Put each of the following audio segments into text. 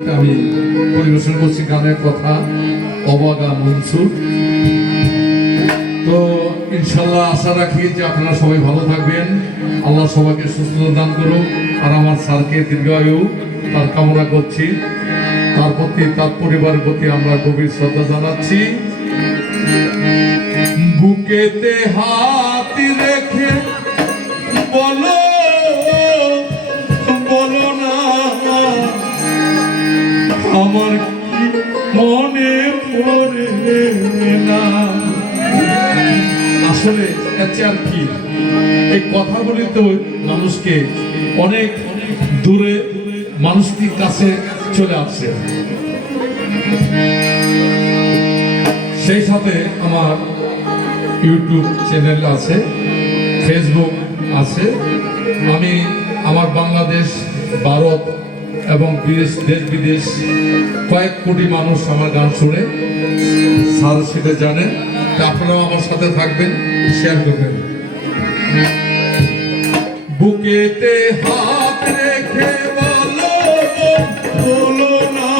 আমি পরিবেশন করছি গানের কথা অবাগা মনসুর। তো ইনশাল্লাহ আশা রাখি যে আপনারা সবাই ভালো থাকবেন, আল্লাহ সবাইকে সুস্থতা দান করুক। আর আমার স্যারকে দীর্ঘায়ু তার কামনা করছি, তার প্রতি তার পরিবারের প্রতি আমরা গভীর শ্রদ্ধা জানাচ্ছি। বুকেতে হাত রেখে বলো বলো না আমার মনে পড়ে না। আসলে আর কি এই কথাগুলি তো মানুষকে অনেক দূরে মানুষটির কাছে চলে আসছে। সেই সাথে আমার ইউটিউব চ্যানেল আছে, ফেসবুক আছে। আমি আমার বাংলাদেশ, ভারত এবং দেশ বিদেশ কয়েক কোটি মানুষ আমার গান শুনে, স্যার সেটা জানেন। আপনারাও আমার সাথে থাকবেন, শেয়ার করবেন। বুকেতে হাত রেখে বলো বলো না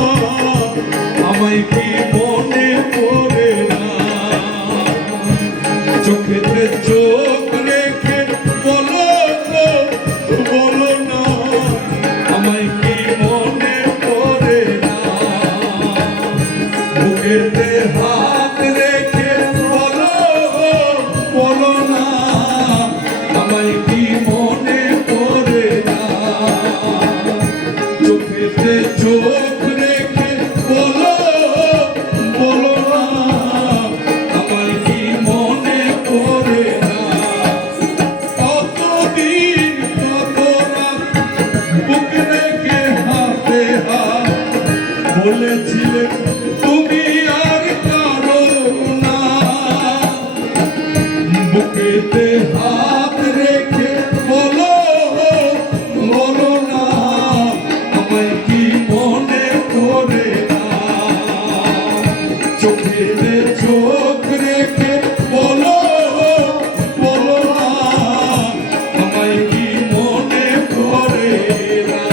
আমায় কি মনে পড়ে না, চোখেতে চোখ রেখে বলো বলো না আমায় কি মনে পড়ে না, বুকেতে হাত রেখে বলো বলো না আমায় কি মনে পড়ে না, চোখেতে চোখ রেখে বলো বলো না আমায় কি মনে পড়ে না। কতদিন কত রাত বুক রেখে হাতে হাত বলেছিলে তুমি আর কারো না, বুকেতে হাত রেখে বলো বলো না আমায় কি মনে পড়ে না, চোখেতে চোখ রেখে বলো বলো না আমায় কি মনে পড়ে না।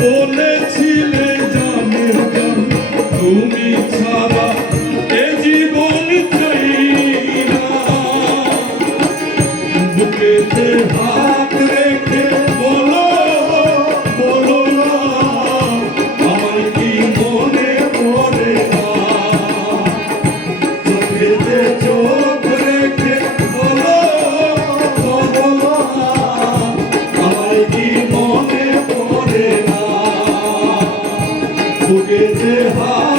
বলেছিলে জানের জান তুমি ছাড়া এ জীবন চাই না, বুকেতে হাত রেখে বলো বলো না আমার কি মনে পড়ে না, চোখেতে চোখ রেখে বলো বলো না আমার কি মনে পড়ে না, বুকেতে হাত